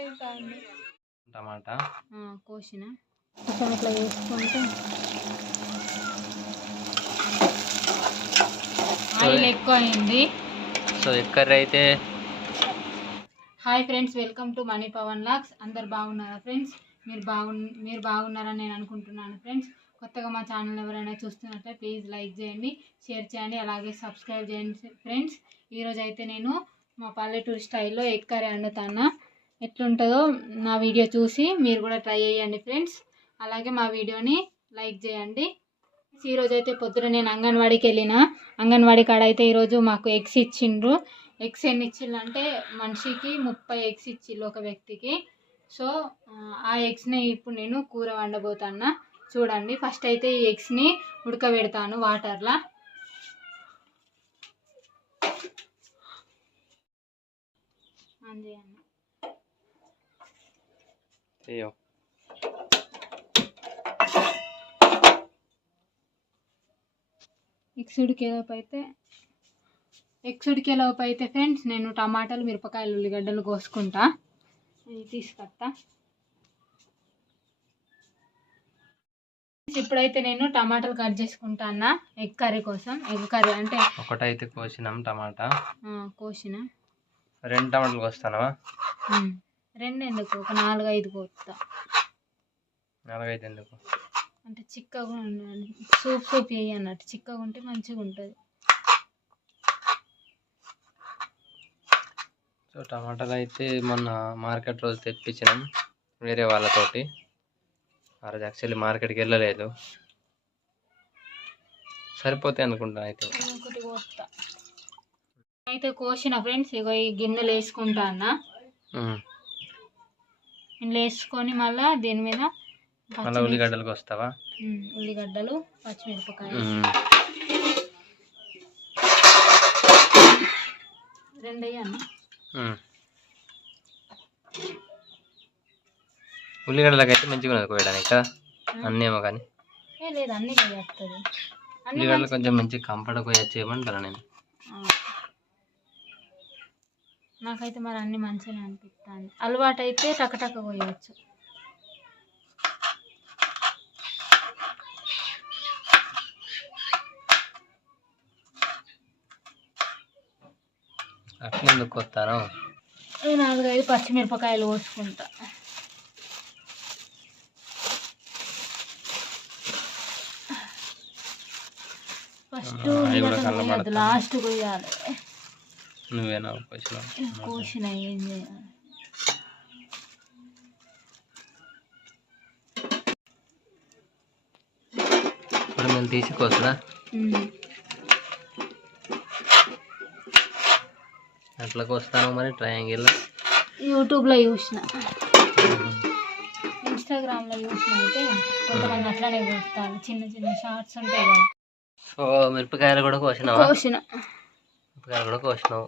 అవుతుంది టమాటా. కోసిన. కొంచెం ఇట్లా వేసుకుంటే. ఆయిల్ ఎక్కువ అయింది సో ఎక్కర్రి అయితే hi friends welcome to Mani Pawan lakhs. అందరు బాగున్నారా ఫ్రెండ్స్? మీరు బాగు మీరు బాగున్నారని నేను అనుకుంటున్నాను ఫ్రెండ్స్? కొత్తగా మా ఛానల్ ఎవరైనా చూస్తున్నట్లయితే ప్లీజ్ లైక్ చేయండి షేర్ చేయండి అలాగే సబ్స్క్రైబ్ చేయండి ఫ్రెండ్స్. ఈరోజు అయితే నేను మా పల్లెటూరు స్టైల్లో ఎగ్ కర్రీ వండుతాను. ఎట్లుంటుందో నా వీడియో చూసి మీరు కూడా ట్రై చేయండి ఫ్రెండ్స్. అలాగే మా వీడియోని లైక్ చేయండి. ఈరోజు అయితే పొద్దున నేను అంగన్వాడీకి వెళ్ళిన. అంగన్వాడీ కాడ అయితే ఈరోజు మాకు ఎగ్స్ ఇచ్చిండ్రు. ఎగ్స్ ఎన్ని ఇచ్చిండ్రు అంటే మనిషికి ముప్పై ఎగ్స్ ఇచ్చిండ్రు ఒక వ్యక్తికి. సో ఆ, ఎగ్స్ని ఇప్పుడు నేను కూర వండబోతాను చూడండి ఫస్ట్ అయితే ఈ ఎగ్స్ని ఉడకబెడతాను వాటర్లో. అంతే అన్న అయ్యో ఎగ్స్ ఉడికేలోపు అయితే ఎగ్స్ ఉడికేలోపు అయితే ఫ్రెండ్స్ నేను టమాటాలు మిరపకాయలు ఉల్లిగడ్డలు కోసుకుంటా. తీసుకొస్తా. ఇప్పుడైతే నేను టమాటాలు కట్ చేసుకుంటా అన్న ఎగ్ కర్రీ కోసం. ఎగ్ కర్రీ అంటే ఒకటైతే కోసినాం టమాటా. కోసిన. రెండు టమాటాలు కోస్తానవా. రెండు ఎందుకు ఒక నాలుగు ఐదు కోస్తా నాలుగైదు ఎందుకు? అంటే చిక్కగా ఉండాలి. సూప్ సూప్ వేయి అన్నట్టు. చిక్కగా ఉంటే మంచిగా ఉంటుంది. సో టమాటాలు అయితే మొన్న మార్కెట్ రోజు తెప్పించినాం వేరే వాళ్ళతోటి. ఆ రోజు యాక్చువల్లీ మార్కెట్కి వెళ్ళలేదు. సరిపోతాయి అనుకుంటా అయితే. కోస్తా అయితే కోసిన ఫ్రెండ్స్ ఇగో ఈ గిన్నెలు వేసుకుంటా అన్న. ఇందులో వేసుకొని మళ్ళా దీని మీద? మళ్ళీ వస్తావా? ఉమ్, ఉల్లిగడ్డలు పచ్చిమిరపకాయలు. ఉమ్. రెండు. ఉల్లిగడ్డలకు అయితే మంచిగా ఉన్నది కోయడానికి కదా? అన్నీ ఏమో కానీ. లేదు అన్ని ఉల్లిగడ్డలు కొంచెం మంచి కంఫర్ట్ కోయచ్చు ఏమంటారా నేను ఆ. నాకైతే మరి అన్ని మంచిగా అనిపిస్తుంది అలవాటు అయితే టకటక పోయవచ్చు కొత్తాను నాలుగైదు పచ్చిమిరపకాయలు కోసుకుంటా. ఫస్ట్. లాస్ట్ కొయ్యాలి. నువ్వేనా కోసిన ఏం చేయాలి? ఇప్పుడు మేము తీసి కోసరా ఉమ్. అట్లా కోస్తాను మరి ట్రయాంగిల్ యూట్యూబ్లో చూసిన. ఇన్స్టాగ్రామ్లో చూసిన అయితే కొంతమంది అట్లానే చూస్తారు చిన్న చిన్న షార్ట్స్ ఉంటాయి కదా. సో మిరపకాయలు కూడా కోసినావా? కోసిన. మిరపకాయలు కూడా కోసినావు.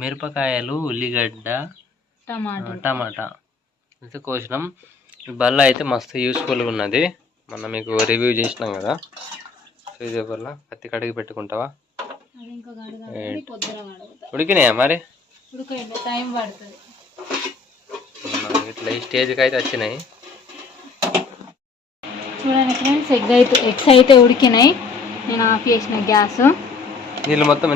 మిరపకాయలు ఉల్లిగడ్డ టమాటా. టమాటా. అయితే కోసినాం బల్ల అయితే మస్తు యూస్ఫుల్గా ఉన్నది. మొన్న మీకు రివ్యూ చేసినాం కదా. సో ఇదే బల్ల. కత్తి కడిగి పెట్టుకుంటావా? ఉడికినాయా మరి? టైం పడుతుంది. ఇట్లా ఈ స్టేజ్కి అయితే వచ్చినాయి. చూడండి ఫ్రెండ్స్ ఎగ్ అయితే ఎగ్స్ అయితే ఉడికినాయి. నేను ఆఫ్ చేసిన గ్యాస్. నీళ్ళు మొత్తం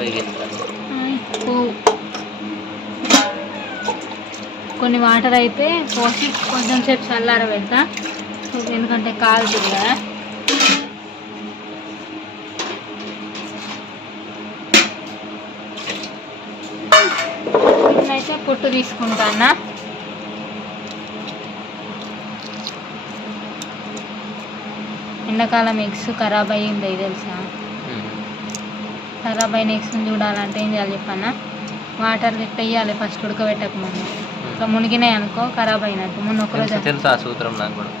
ఇవి గెలుస్తాను ఆయ్, పువ్వు. కొన్ని వాటర్ అయితే పోసి కొంచెం సేపు చల్లార పెడతా ఎందుకంటే కాలుతుంది కదా పొట్టు తీసుకుంటానా? ఎండాకాలం ఎగ్స్ ఖరాబ్ అయ్యింది తెలుసా? ఖరాబ్ అయిన ఎగ్స్ని చూడాలంటే ఏం చేయాలి చెప్పన్నా వాటర్ వేయాలి ఫస్ట్ ఉడకబెట్టక ముందు. ఇట్లా మునిగినాయి అనుకో ఖరాబ్ అయినట్టు. మొన్న ఒకరోజు తెలుసు సూత్రం నాకు కూడా.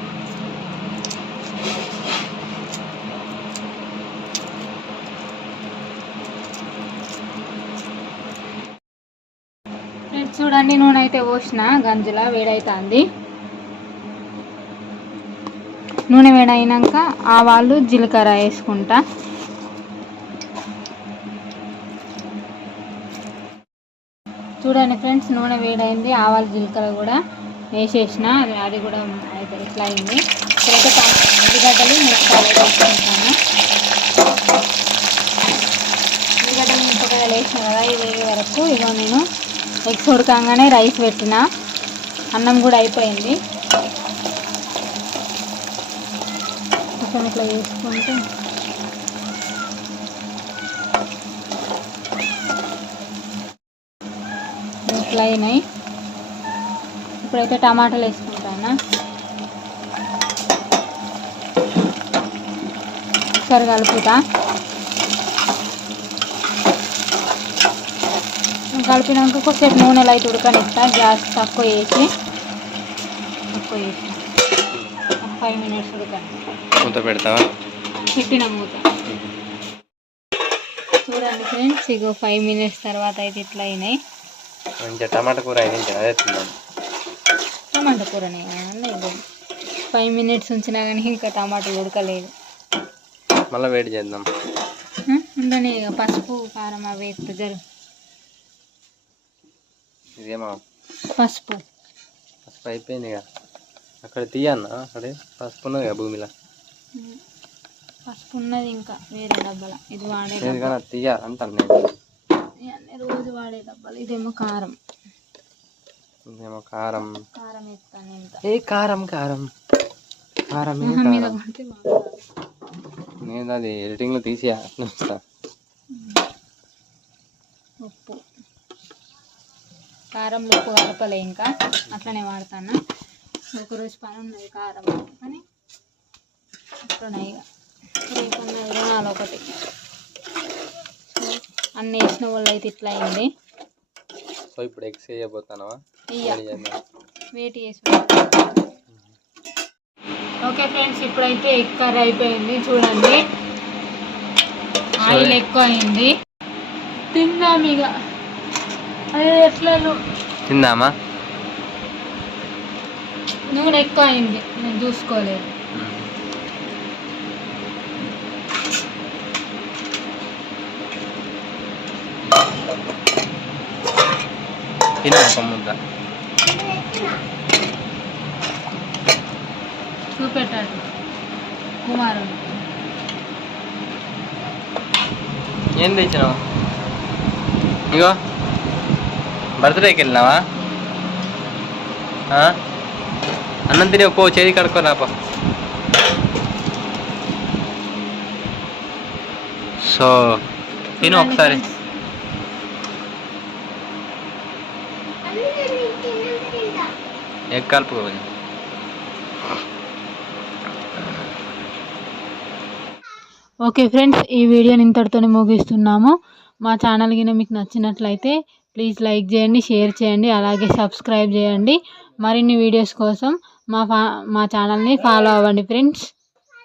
చూడండి నూనె అయితే పోసిన గంజుల వేడైతుంది. నూనె వేడైనాక ఆవాలు జీలకర్ర వేసుకుంటా. చూడండి ఫ్రెండ్స్ నూనె వేడైంది ఆవాలు జీలకర్ర కూడా వేసేసిన అది అది కూడా అయితే ఇట్లా అయింది. ఇప్పుడైతే ఉల్లిగడ్డలు మిరపకాయలు వేసుకుంటాను. ఉల్లిగడ్డలు మిరపకాయలు వేసిన కదా ఇది వరకు ఇగో నేను ఎగ్స్ ఉడకంగానే రైస్ పెట్టిన. అన్నం కూడా అయిపోయింది. కొంచెం ఇట్లా వేసుకుంటే. ఇట్లా అయినాయి. ఇప్పుడైతే టమాటాలు వేసుకుంటానా ఒకసారి కలుపుతా. కలిపినాక కొంచెం నూనెలో అయితే ఉడకనిస్తా గ్యాస్ తక్కువ వేసి తక్కువ వేసి ఫైవ్ మినిట్స్ ఉడకని మూత పెడతావా? పెట్టిన మూత. చూడండి ఫ్రెండ్స్ ఇగో ఫైవ్ మినిట్స్ తర్వాత అయితే ఇట్లా అయినాయి. మంచిగా టమాటా కూర అదే టమాటా కూరనే లేదు ఫైవ్ మినిట్స్ ఉంచినా కానీ ఇంకా టమాటా ఉడకలేదు. మళ్ళీ వేడి చేద్దాం. ఉండని ఇక పసుపు కారం అవి వేస్తే జరు ఇదేమో పసుపు. పసుపు అయిపోయింది ఇక. అక్కడ తీయన్న అక్కడే పసుపు ఉన్నది కదా భూమిలో. పసుపు ఉన్నది ఇంకా వేరే డబ్బాల. ఇది వాడే డబ్బా. తీయ అంటాను నేను. ఇవన్నీ రోజు వాడే డబ్బాలు. ఇదేమో కారం. ఇదేమో కారం. కారం వేస్తాను ఇంత. ఏ కారం కారం? కారం ఏ మొహం మీద కారం? కొడితే బాగుంటుంది. నేను అది ఎడిటింగ్లో తీసి కారంలో ఉప్పు కలపలే ఇంకా. అట్లనే వాడతాను. ఒకరోజు పని ఉన్నది కారం కానీ అట్లున్నాయి ఇక రేపు ఉన్నది రుణాలు ఒకటి. అన్నీ వేసిన వాళ్ళు అయితే ఇట్లా అయింది. సో ఇప్పుడు ఎగ్స్ వేయబోతున్నావా? చేద్దాం వేటి వేసి ఓకే ఫ్రెండ్స్ ఇప్పుడైతే ఎగ్ కర్రీ అయిపోయింది. చూడండి. ఆయిల్ ఎక్కువ అయింది. తిందాం ఇక తిందామా? నూనె ఎక్కువ అయింది నేను చూసుకోలేదు. తిన్నా ఒక ముద్ద చూపెట్టాడు కుమారుడు. ఏం తెచ్చినావు? ఇగో. బర్త్డేకి వెళ్ళినావా? అన్నం తిని పో చేతి కడుక్కో రాపో. సో తిను ఒకసారి. ఎగ్ కలుపు కొంచెం ఓకే ఫ్రెండ్స్ ఈ వీడియోని ఇంతటితోనే ముగిస్తున్నాము. మా ఛానల్ కింద మీకు నచ్చినట్లయితే ప్లీజ్ లైక్ చేయండి షేర్ చేయండి అలాగే సబ్స్క్రైబ్ చేయండి. మరిన్ని వీడియోస్ కోసం మా ఫా మా ఛానల్ని ఫాలో అవ్వండి ఫ్రెండ్స్.